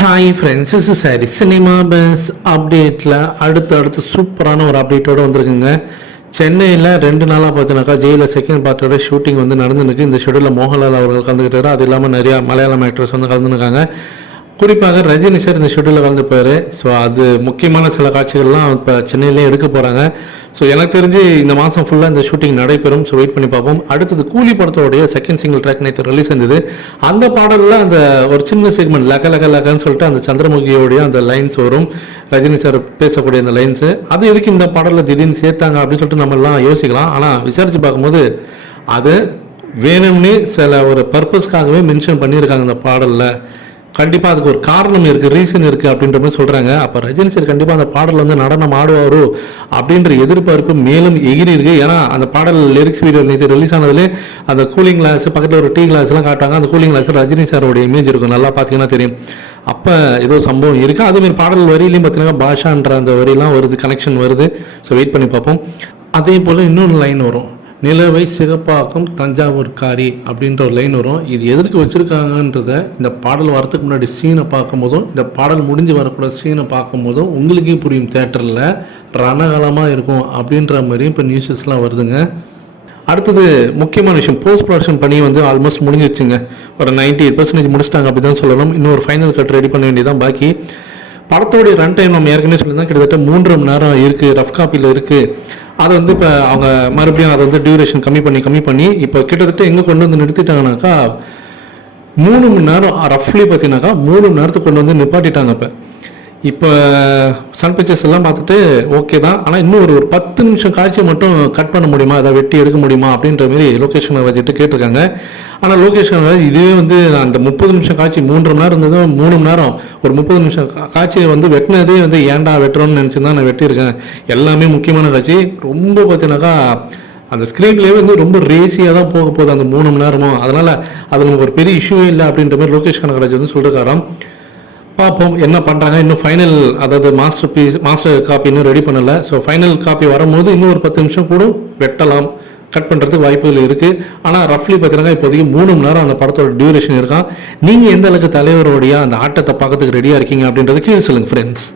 Hi friends is sorry cinema buzz அப்டேட்டில் அடுத்து அடுத்து சூப்பரான ஒரு அப்டேட்டோடு வந்திருக்குங்க. சென்னையில் ரெண்டு நாளாக பார்த்தீங்கன்னாக்கா ஜெயிலில் செகண்ட் பார்ட்டோட ஷூட்டிங் வந்து நடந்துருக்கு இந்த ஷெடியூலில் மோகன்லால் அவர்கள் கலந்துக்கிட்டாரு. அது இல்லாமல் நிறையா மலையாளம் ஆக்ட்ரஸ் வந்து கலந்துருக்காங்க குறிப்பாக ரஜினி சார் இந்த ஷெடியூலில் கலந்துப்பார் ஸோ அது முக்கியமான சில காட்சிகள்லாம் இப்போ சென்னையிலே எடுக்க போகிறாங்க ஸோ எனக்கு தெரிஞ்சு இந்த மாதம் ஃபுல்லாக இந்த ஷூட்டிங் நடைபெறும். ஸோ வெயிட் பண்ணி பார்ப்போம். அடுத்தது கூலி படத்தோடைய செகண்ட் சிங்கிள் ட்ராக் நேற்று ரிலீஸ் இருந்தது. அந்த பாடலில் அந்த ஒரு சின்ன செக்மெண்ட் லக லக லகன்னு சொல்லிட்டு அந்த சந்திரமுகியோடைய அந்த லைன்ஸ் வரும். ரஜினி சார் பேசக்கூடிய அந்த லைன்ஸு அது எதுக்கு இந்த பாடலில் திடீர்னு சேர்த்தாங்க அப்படின்னு சொல்லிட்டு நம்மலாம் யோசிக்கலாம். ஆனால் விசாரித்து பார்க்கும்போது அது வேணும்னே சில ஒரு பர்பஸ்க்காகவே மென்ஷன் பண்ணியிருக்காங்க இந்த பாடலில். கண்டிப்பாக அதுக்கு ஒரு காரணம் இருக்குது ரீசன் இருக்குது அப்படின்ற மாதிரி சொல்கிறாங்க அப்போ ரஜினி சார் கண்டிப்பாக அந்த பாடல் வந்து நடனம் ஆடுவாரோ அப்படின்ற எதிர்பார்ப்பு மேலும் எகிரி இருக்கு. ஏன்னா அந்த பாடல் லிரிக்ஸ் வீடியோ நேற்று ரிலீஸ் ஆனதுலே அந்த கூலிங் கிளாஸ் பக்கத்தில் ஒரு டீ கிளாஸ்லாம் காட்டுவாங்க. அந்த கூலிங் கிளாஸ் ரஜினி சாரோட இமேஜ் இருக்கும். நல்லா பார்த்தீங்கன்னா தெரியும். அப்போ ஏதோ சம்பவம் இருக்குது அதேமாதிரி பாடல் வரியிலையும் பார்த்தீங்கன்னா பாஷான்ற அந்த வரிலாம் வருது கனெக்ஷன் வருது. ஸோ வெயிட் பண்ணி பார்ப்போம். அதே போல் இன்னொரு லைன் வரும். நிலவை சிகப்பாக்கும் தஞ்சாவூர்காரி அப்படின்ற ஒரு லைன் வரும். இது எதற்கு வச்சுருக்காங்கன்றத இந்த பாடல் வரத்துக்கு முன்னாடி சீனை பார்க்கும்போதும் இந்த பாடல் முடிஞ்சு வரக்கூட சீனை பார்க்கும்போதும் உங்களுக்கே புரியும் தேட்டரில் ரணகலமாக இருக்கும் அப்படின்ற மாதிரி இப்போ நியூஸஸ்லாம் வருதுங்க. அடுத்தது முக்கியமான விஷயம் போஸ்ட் ப்ரொடக்ஷன் பணி வந்து ஆல்மோஸ்ட் முடிஞ்சிருச்சுங்க ஒரு நைன்டி எயிட் பர்சன்டேஜ் முடிச்சிட்டாங்க அப்படி தான் சொல்லணும். இன்னும் ஒரு ஃபைனல் கட் ரெடி பண்ண வேண்டியதான் பாக்கி. படத்தோடைய ரன் டைம் நம்ம ஏற்கனவே சொல்லியிருந்தோம். கிட்டத்தட்ட மூன்று மணி நேரம் இருக்குது ரஃப் காப்பியில் இருக்குது அதை வந்து இப்போ அவங்க மறுபடியும் அதை வந்து டியூரேஷன் கம்மி பண்ணி கம்மி பண்ணி இப்போ கிட்டத்தட்ட எங்கே கொண்டு வந்து நிறுத்திட்டாங்கனாக்கா மூணு மணி நேரம் ரஃப்லி பார்த்தீங்கன்னாக்கா மூணு மணி நேரத்துக்கு கொண்டு வந்து நிப்பாட்டிட்டாங்க இப்போ. இப்போ சன் பிக்சர்ஸ் எல்லாம் பார்த்துட்டு ஓகே தான். ஆனால் இன்னும் ஒரு ஒரு பத்து நிமிஷம் காட்சியை மட்டும் கட் பண்ண முடியுமா? அதை வெட்டி எடுக்க முடியுமா? அப்படின்ற மாதிரி லோகேஷ் வச்சுட்டு கேட்டிருக்காங்க. ஆனால் லோகேஷ் இதுவே வந்து அந்த முப்பது நிமிஷம் காட்சி மூன்று மணி நேரம் இருந்தது மூணு மணி நேரம் ஒரு முப்பது நிமிஷம் காட்சியை வந்து வெட்டினதே வந்து ஏன்டா வெட்டுறோம்னு நினச்சி தான் நான் வெட்டியிருக்கேன். எல்லாமே முக்கியமான காட்சி. ரொம்ப பார்த்தீங்கன்னாக்கா அந்த ஸ்க்ரீன்லேயே வந்து ரொம்ப ரேசியாக தான் போக போகுது அந்த மூணு மணி நேரமும். அதனால் அது நமக்கு ஒரு பெரிய இஷ்யூவே இல்லை அப்படின்ற மாதிரி லோகேஷ் கனகராஜ் வந்து சொல்லிருக்காராம். பார்ப்போம் என்ன பண்ணுறாங்க இன்னும் ஃபைனல் அதாவது மாஸ்டர் பீஸ் மாஸ்டர் காப்பி இன்னும் ரெடி பண்ணலை. ஸோ ஃபைனல் காப்பி வரும்போது இன்னும் ஒரு பத்து நிமிஷம் கூட வெட்டலாம். கட் பண்ணுறதுக்கு வாய்ப்புகள் இருக்குது ஆனால் ரஃப்லி பார்த்தீங்கன்னா இப்போதைக்கு மூணு மணி நேரம் அந்த படத்தோட டியூரேஷன் இருக்கான். நீங்கள் எந்த அளவுக்கு தலைவருடைய அந்த ஆட்டத்தை பார்க்கறதுக்கு ரெடியாக இருக்கீங்க அப்படின்றது கீழே சொல்லுங்கள் ஃப்ரெண்ட்ஸ்